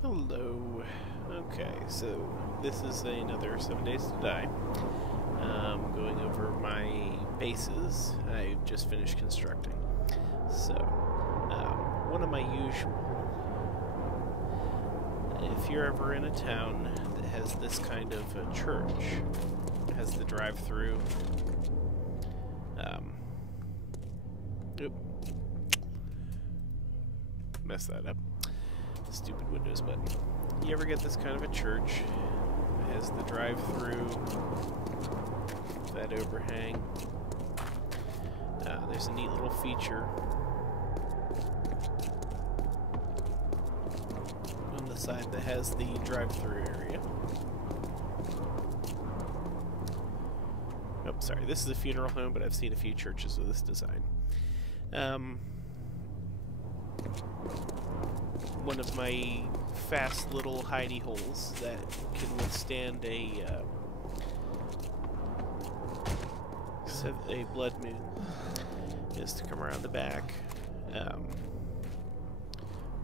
Hello. Okay, so this is another 7 Days to Die. Going over my bases. I just finished constructing. So, one of my usual... If you're ever in a town that has this kind of a church, has the drive-through... Oop. Messed that up. Stupid Windows button. You ever get this kind of a church? It has the drive-through, that overhang. There's a neat little feature on the side that has the drive-through area. Oh, sorry, this is a funeral home, but I've seen a few churches with this design. One of my fast little hidey holes that can withstand a blood moon is to come around the back.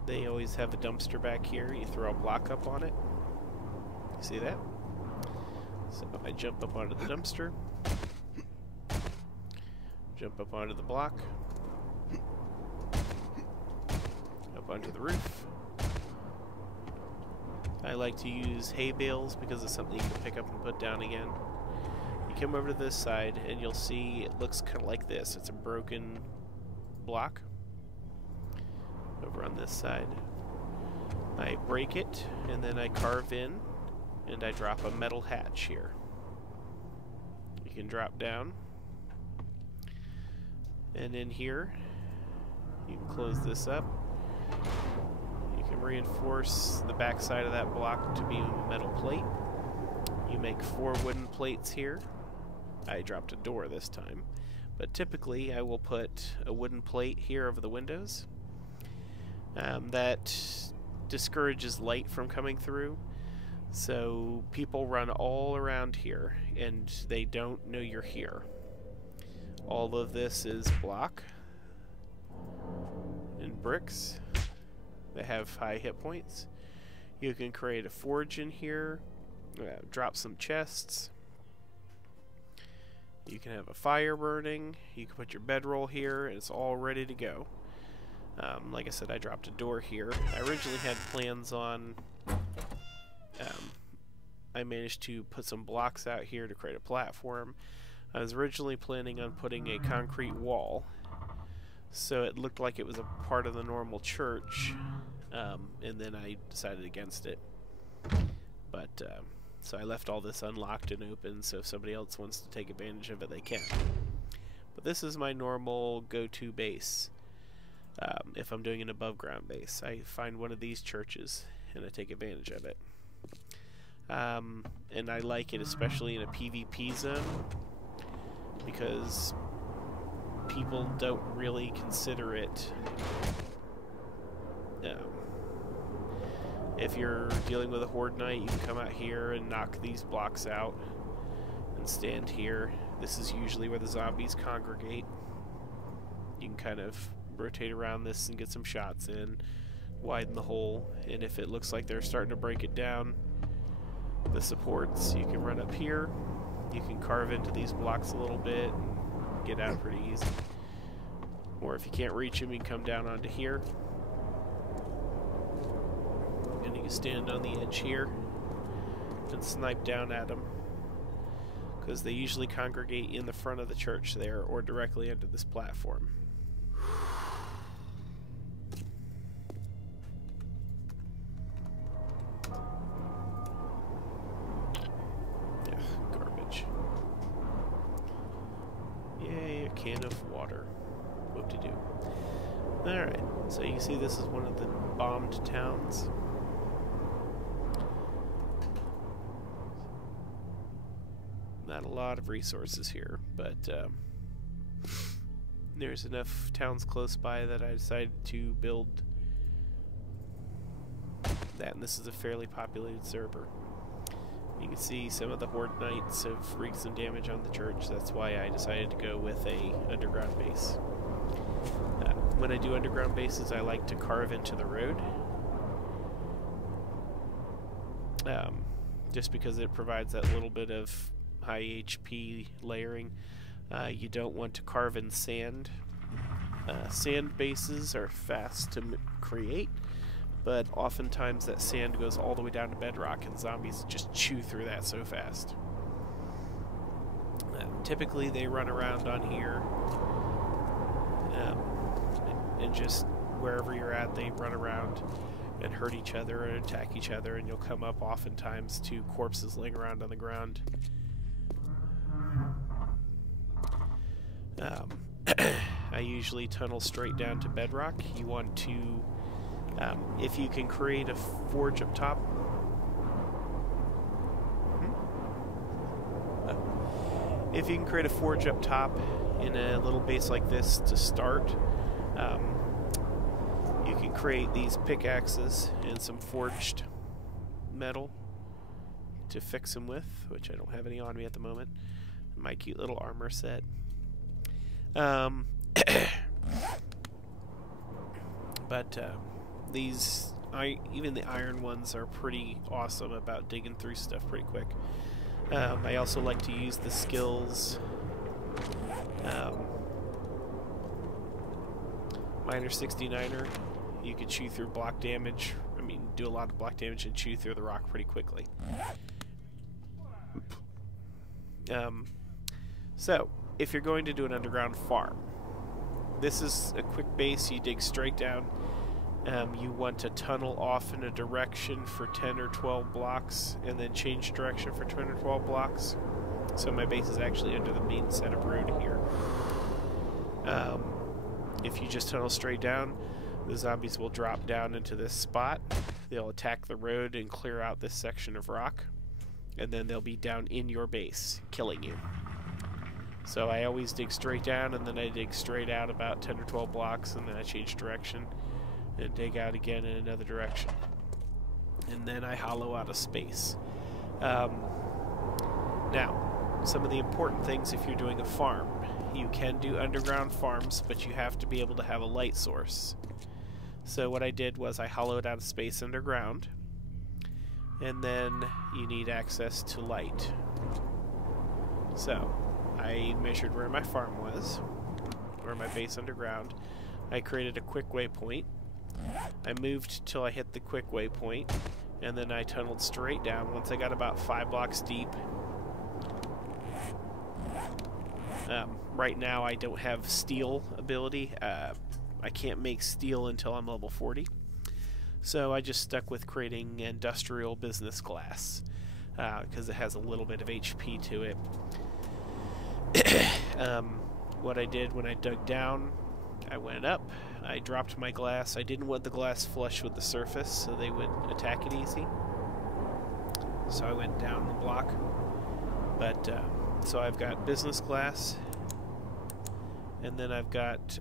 They always have a dumpster back here. You throw a block up on it. You see that? So I jump up onto the dumpster, jump up onto the block, up onto the roof. I like to use hay bales because it's something you can pick up and put down again. You come over to this side and you'll see it looks kind of like this. It's a broken block over on this side. I break it and then I carve in and I drop a metal hatch here. You can drop down, and in here you can close this up. You can reinforce the back side of that block to be a metal plate. You make 4 wooden plates here. I dropped a door this time, but typically I will put a wooden plate here over the windows. That discourages light from coming through, so people run all around here and they don't know you're here. All of this is block and bricks. They have high hit points. You can create a forge in here, drop some chests. You can have a fire burning. You can put your bedroll here, and it's all ready to go. Like I said, I dropped a door here. I originally had plans on... I managed to put some blocks out here to create a platform. I was originally planning on putting a concrete wall, so it looked like it was a part of the normal church, and then I decided against it. But so I left all this unlocked and open, so if somebody else wants to take advantage of it, they can. But this is my normal go-to base. If I'm doing an above-ground base, I find one of these churches and I take advantage of it. And I like it especially in a PvP zone, because people don't really consider it. If you're dealing with a horde knight, you can come out here and knock these blocks out and stand here. This is usually where the zombies congregate. You can kind of rotate around this and get some shots in, widen the hole, and if it looks like they're starting to break it down, the supports, you can run up here. You can carve into these blocks a little bit and get out pretty easy. Or if you can't reach them, you can come down onto here. And you can stand on the edge here and snipe down at them, because they usually congregate in the front of the church there or directly under this platform. Yay, a can of water. What to do? Alright, so you can see this is one of the bombed towns. Not a lot of resources here, but there's enough towns close by that I decided to build that, and this is a fairly populated server. You can see some of the horde knights have wreaked some damage on the church. That's why I decided to go with a underground base. When I do underground bases, I like to carve into the road. just because it provides that little bit of high HP layering. You don't want to carve in sand. Sand bases are fast to create, but oftentimes that sand goes all the way down to bedrock, and zombies just chew through that so fast. Typically they run around on here, and just wherever you're at, they run around and hurt each other and attack each other, and you'll come up oftentimes to corpses laying around on the ground. I usually tunnel straight down to bedrock. You want to, if you can create a forge up top. If you can create a forge up top in a little base like this to start, you can create these pickaxes and some forged metal to fix them with, which I don't have any on me at the moment. My cute little armor set. But these, even the iron ones are pretty awesome about digging through stuff pretty quick. I also like to use the skills. Miner 69er, you can chew through block damage. I mean, do a lot of block damage and chew through the rock pretty quickly. So, if you're going to do an underground farm, this is a quick base. You dig straight down. You want to tunnel off in a direction for 10 or 12 blocks and then change direction for 10 or 12 blocks. So my base is actually under the main set of road here. If you just tunnel straight down, the zombies will drop down into this spot. They'll attack the road and clear out this section of rock, and then they'll be down in your base, killing you. So I always dig straight down, and then I dig straight out about 10 or 12 blocks, and then I change direction and dig out again in another direction. And then I hollow out a space. Now, some of the important things if you're doing a farm. You can do underground farms, but you have to be able to have a light source. So what I did was I hollowed out a space underground, and then you need access to light. So I measured where my farm was, or my base underground. I created a quick waypoint. I moved till I hit the quick waypoint, and then I tunneled straight down. Once I got about 5 blocks deep, right now I don't have steel ability. I can't make steel until I'm level 40. So I just stuck with creating industrial business glass, because it has a little bit of HP to it. What I did when I dug down, I went up, I dropped my glass. I didn't want the glass flush with the surface so they would attack it easy. So I went down the block. But, so I've got business glass, and then I've got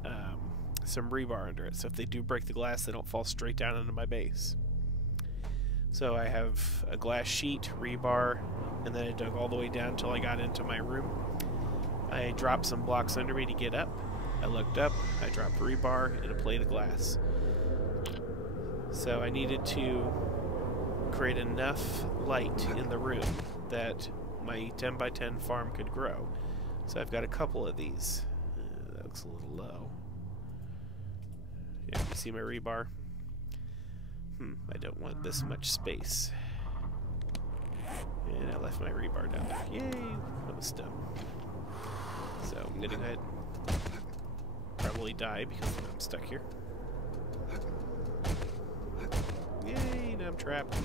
some rebar under it. So if they do break the glass, they don't fall straight down into my base. So I have a glass sheet, rebar, and then I dug all the way down until I got into my room. I dropped some blocks under me to get up. I looked up, I dropped rebar and a plate of glass. So I needed to create enough light in the room that my 10 by 10 farm could grow. So I've got a couple of these. That looks a little low. Yeah, you see my rebar? I don't want this much space. And I left my rebar down there. Yay! That was dumb. So I'm gonna go ahead and probably die because I'm stuck here. Yay! Now I'm trapped.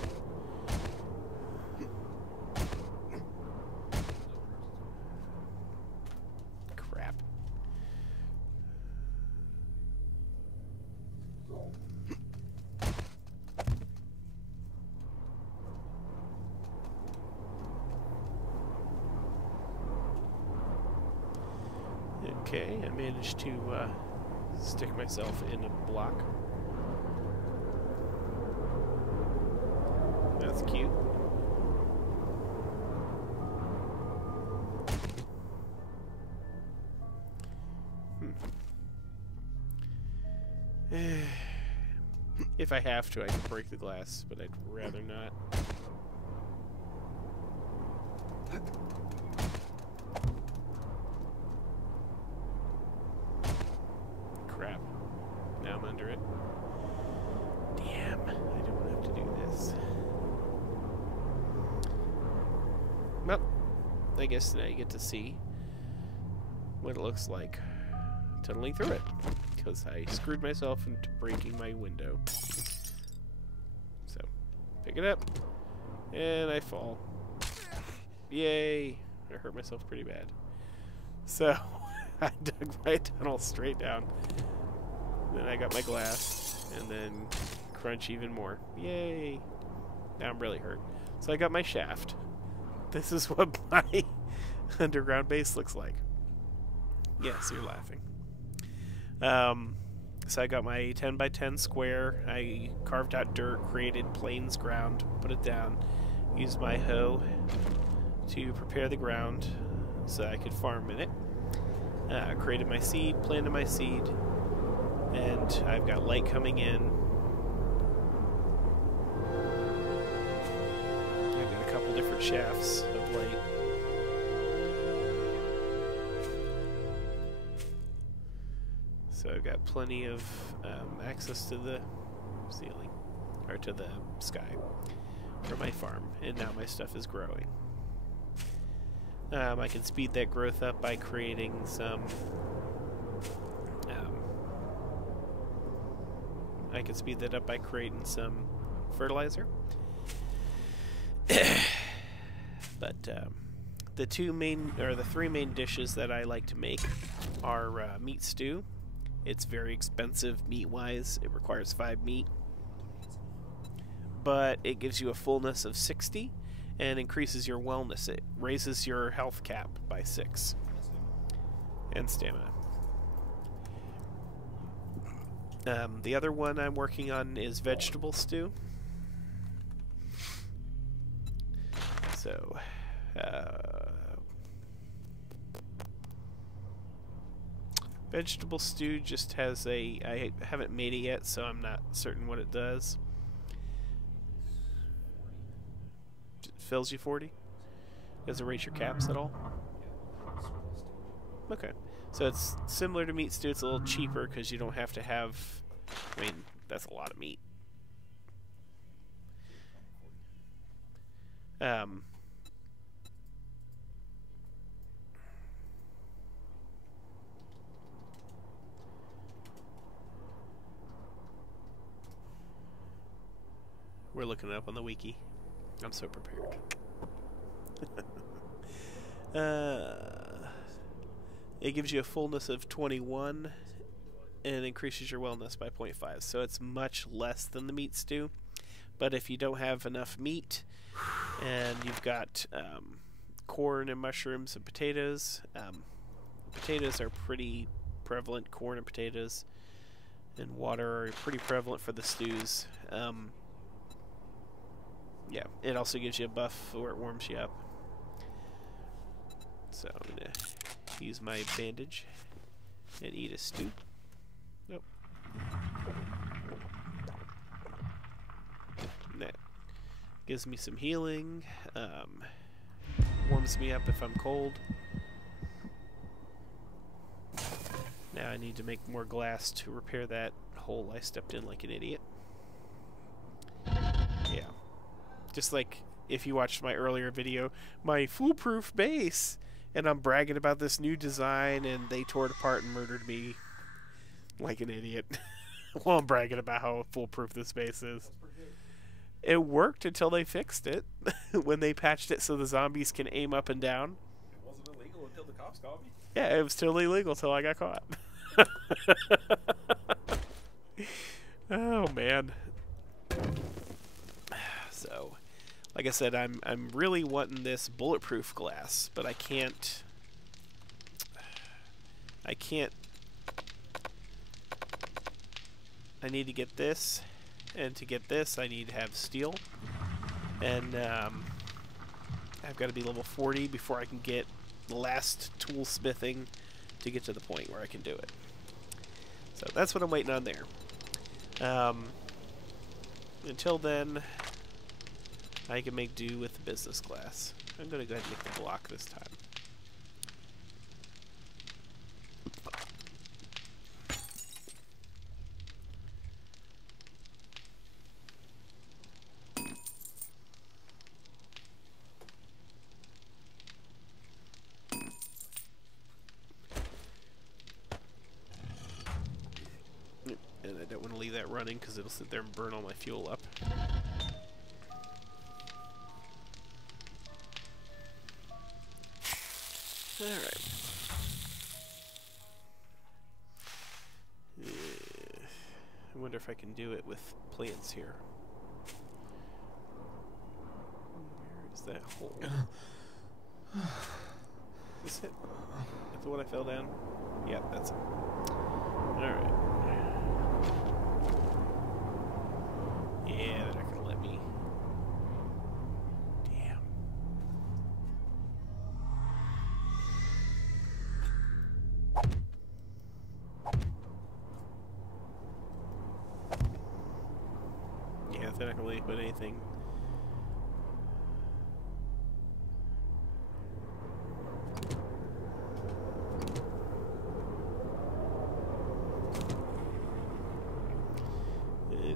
Crap. Okay, I managed to stick myself in a block. That's cute. If I have to, I can break the glass, but I'd rather not. Crap. Now I'm under it. Damn, I don't have to do this. Well, I guess now you get to see what it looks like tunneling through it, because I screwed myself into breaking my window. So, pick it up, and I fall. Yay! I hurt myself pretty bad. So, I dug my tunnel straight down. Then I got my glass, and then crunch even more. Yay! Now I'm really hurt. So I got my shaft. This is what my underground base looks like. Yes, you're laughing. So I got my 10 by 10 square. I carved out dirt, created plains ground, put it down, used my hoe to prepare the ground so I could farm in it. Created my seed, planted my seed, and I've got light coming in. I've got a couple different shafts of light. So I've got plenty of access to the ceiling, or to the sky for my farm, and now my stuff is growing. I can speed that growth up by creating some fertilizer. But the three main dishes that I like to make are meat stew. It's very expensive meat-wise. It requires 5 meat, but it gives you a fullness of 60 and increases your wellness. It raises your health cap by 6 and stamina. The other one I'm working on is vegetable stew. So vegetable stew just has I haven't made it yet, so I'm not certain what it does. It fills you 40? Does it raise your caps at all? Okay. So it's similar to meat stew. It's a little cheaper because you don't have to have... I mean, that's a lot of meat. We're looking it up on the wiki. I'm so prepared. It gives you a fullness of 21 and increases your wellness by 0.5. So it's much less than the meat stew. But if you don't have enough meat and you've got corn and mushrooms and potatoes, potatoes are pretty prevalent. Corn and potatoes and water are pretty prevalent for the stews. Yeah, it also gives you a buff where it warms you up. So I'm going to use my bandage and eat a stew. Nope. And that gives me some healing. Warms me up if I'm cold. Now I need to make more glass to repair that hole I stepped in like an idiot. Yeah. Just like if you watched my earlier video, my foolproof base, and I'm bragging about this new design, and they tore it apart and murdered me like an idiot. While I'm bragging about how foolproof this base is. It worked until they fixed it. When they patched it so the zombies can aim up and down. It wasn't illegal until the cops caught me. Yeah, it was totally illegal until I got caught. Oh man. So, like I said, I'm really wanting this bulletproof glass, but I can't. I need to get this, and to get this, I need to have steel, and I've got to be level 40 before I can get the last tool smithing to get to the point where I can do it. So that's what I'm waiting on there. Until then, I can make do with the business class. I'm gonna go ahead and make the block this time. And I don't want to leave that running because it'll sit there and burn all my fuel up. Alright. I wonder if I can do it with plants here. Where is that hole? Is it? That's the one I fell down? Yeah, that's it. Alright. Yeah, they're not gonna let me. Damn. Yeah, they're not gonna let me put anything.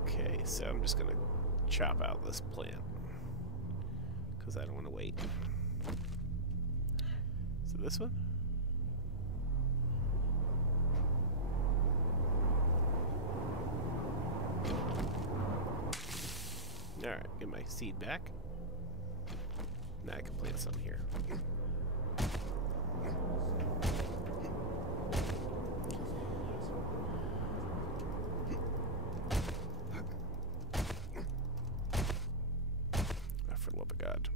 Okay, so I'm just gonna chop out this plant because I don't want to wait. So this one? Alright, get my seed back. Now I can plant some here. For the love of God.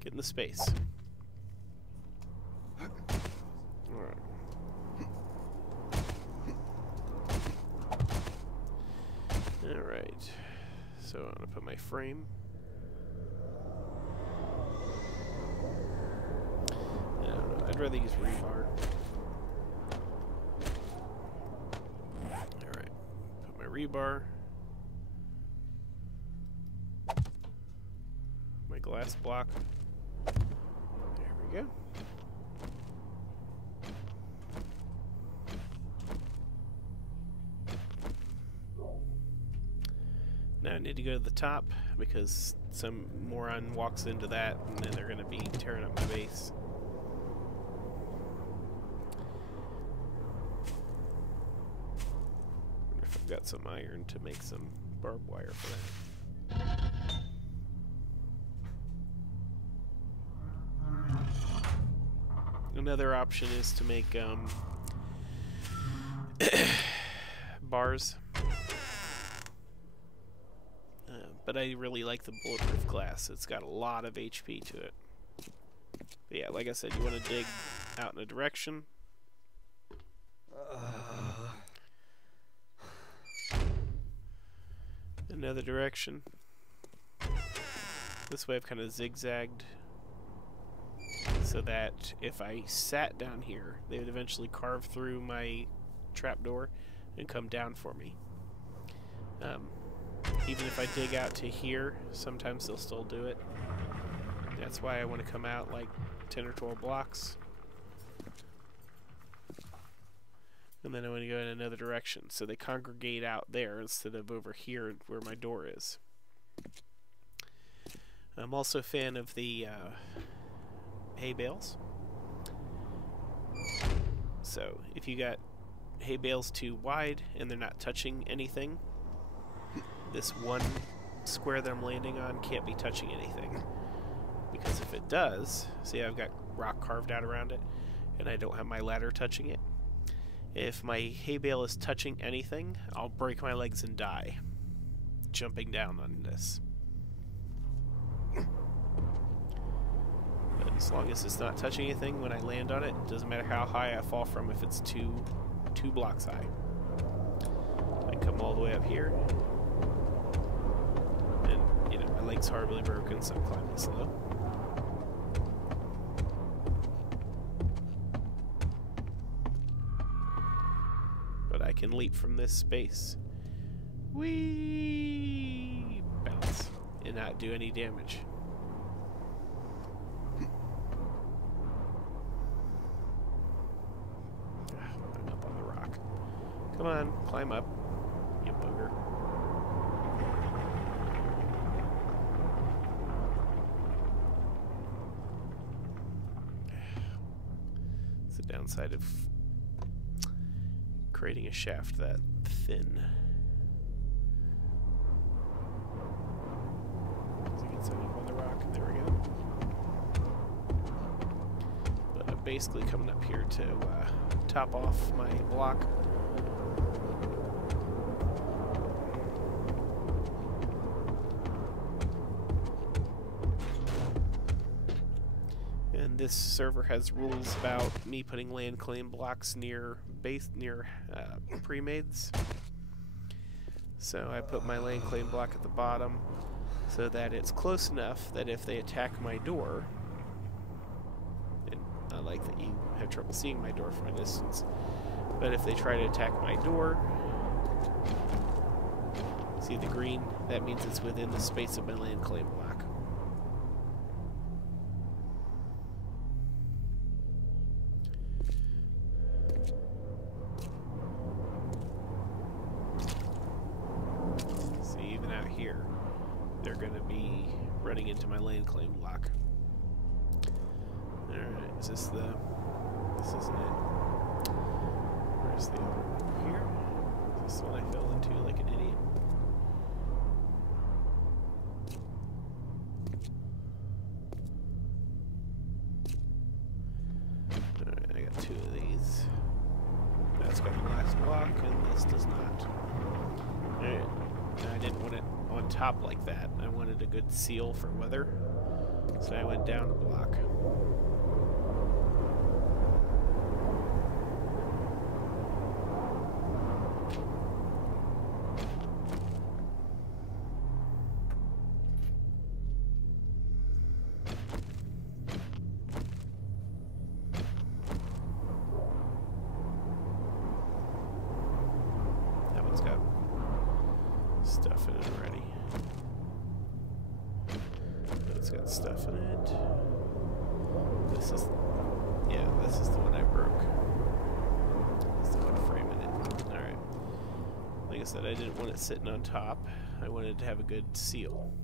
Get in the space. Alright. Alright. So I'm gonna put my frame. I don't know. I'd rather use rebar. Alright. Put my rebar. My glass block. There we go. Now I need to go to the top because some moron walks into that and then they're going to be tearing up my base. Wonder if I've got some iron to make some barbed wire for that. Another option is to make bars. But I really like the bulletproof glass. It's got a lot of HP to it. But yeah, like I said, you want to dig out in a direction. Another direction. This way I've kind of zigzagged so that if I sat down here, they would eventually carve through my trapdoor and come down for me. Even if I dig out to here, sometimes they'll still do it. That's why I want to come out like 10 or 12 blocks. And then I want to go in another direction. So they congregate out there instead of over here where my door is. I'm also a fan of the hay bales. So if you got hay bales too wide and they're not touching anything, this one square that I'm landing on can't be touching anything. Because if it does, see I've got rock carved out around it, and I don't have my ladder touching it. If my hay bale is touching anything, I'll break my legs and die jumping down on this. But as long as it's not touching anything when I land on it, it doesn't matter how high I fall from if it's two blocks high. I can come all the way up here. And, you know, my leg's horribly broken, so I'm climbing slow. But I can leap from this space. Whee! Bounce. And not do any damage. climb up, you booger. It's the downside of creating a shaft that thin. So get set up on the rock, and there we go. But I'm basically coming up here to top off my block. And this server has rules about me putting land claim blocks near pre-mades. So I put my land claim block at the bottom so that it's close enough that if they attack my door, and I like that you have trouble seeing my door from a distance, but if they try to attack my door, see the green? That means it's within the space of my land claim block. They're going to be running into my land claim block. Alright, is this the... This isn't it. Where's the other one? Here? Is this the one I fell into like an idiot? Alright, I got 2 of these. That's got the last block, and this does not. Alright, I didn't want it on top like that. I wanted a good seal for weather, so I went down a block. That one's got stuff in it already. It's got stuff in it. This is, yeah, this is the one I broke. It's the one frame in it. Alright. Like I said, I didn't want it sitting on top. I wanted to have a good seal.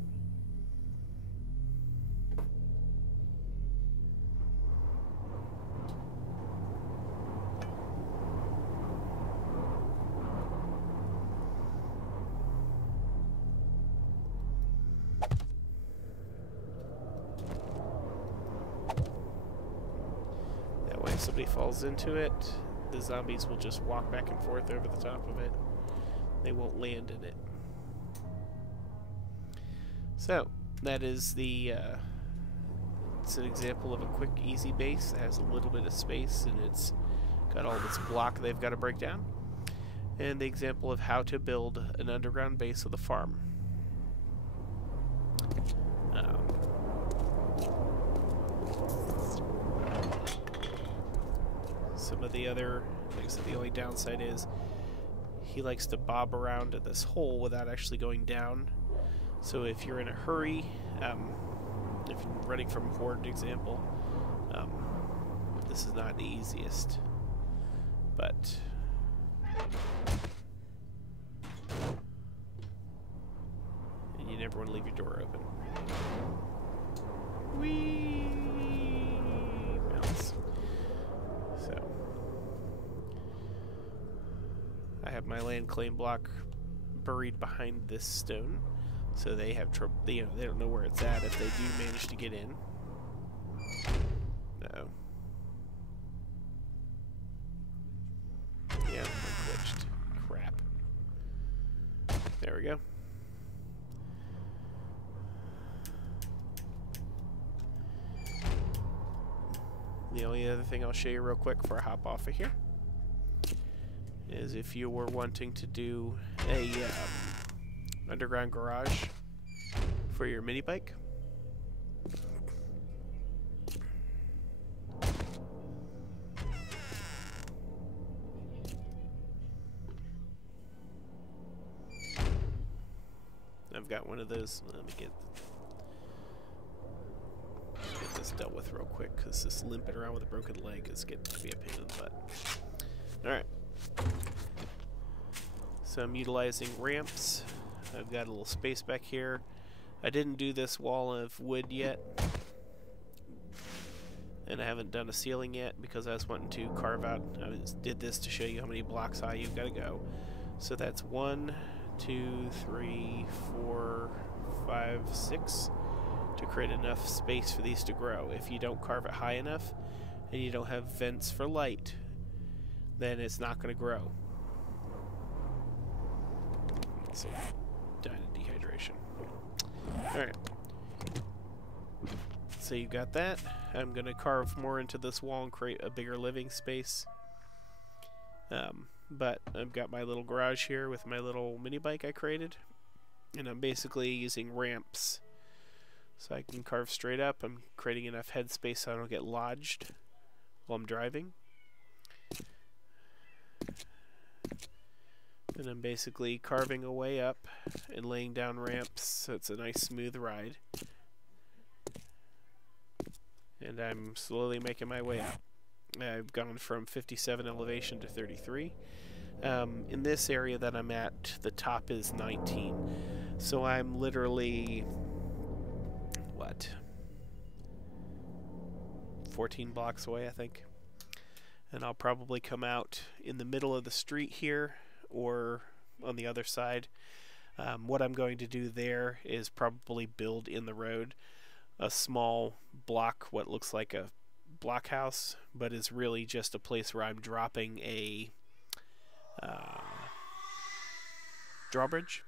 If somebody falls into it, the zombies will just walk back and forth over the top of it. They won't land in it. So, that is the, it's an example of a quick, easy base that has a little bit of space, and it's got all this block they've got to break down. And the example of how to build an underground base of the farm. Some of the other, like I said, the only downside is he likes to bob around at this hole without actually going down. So if you're in a hurry, if you're running from a horde example, this is not the easiest. But and you never want to leave your door open. Whee! Bounce. So I have my land claim block buried behind this stone, so they have trouble. You know, they don't know where it's at if they do manage to get in. No. Yeah, I'm glitched. Crap. There we go. The only other thing I'll show you real quick before I hop off of here is if you were wanting to do a underground garage for your mini bike. I've got one of those. Let me get this dealt with real quick, because this limping around with a broken leg is getting to be a pain in the butt. Alright. So I'm utilizing ramps. I've got a little space back here. I didn't do this wall of wood yet, and I haven't done a ceiling yet because I was wanting to carve out. I did this to show you how many blocks high you've got to go. So that's 1, 2, 3, 4, 5, 6 to create enough space for these to grow. If you don't carve it high enough and you don't have vents for light, then it's not going to grow. So, dying of dehydration. Alright. So you got that. I'm going to carve more into this wall and create a bigger living space. But I've got my little garage here with my little mini bike I created. And I'm basically using ramps so I can carve straight up. I'm creating enough headspace so I don't get lodged while I'm driving. And I'm basically carving away up and laying down ramps so it's a nice smooth ride. And I'm slowly making my way up. I've gone from 57 elevation to 33. In this area that I'm at, the top is 19. So I'm literally, what, 14 blocks away, I think. And I'll probably come out in the middle of the street here or on the other side. What I'm going to do there is probably build in the road a small block, what looks like a blockhouse, but is really just a place where I'm dropping a drawbridge.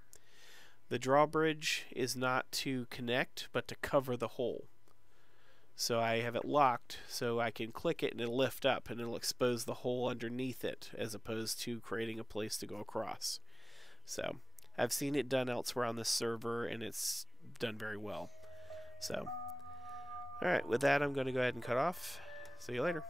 The drawbridge is not to connect, but to cover the hole. So I have it locked so I can click it and it'll lift up and it'll expose the hole underneath it as opposed to creating a place to go across. So I've seen it done elsewhere on this server and it's done very well. So alright, with that I'm going to go ahead and cut off. See you later.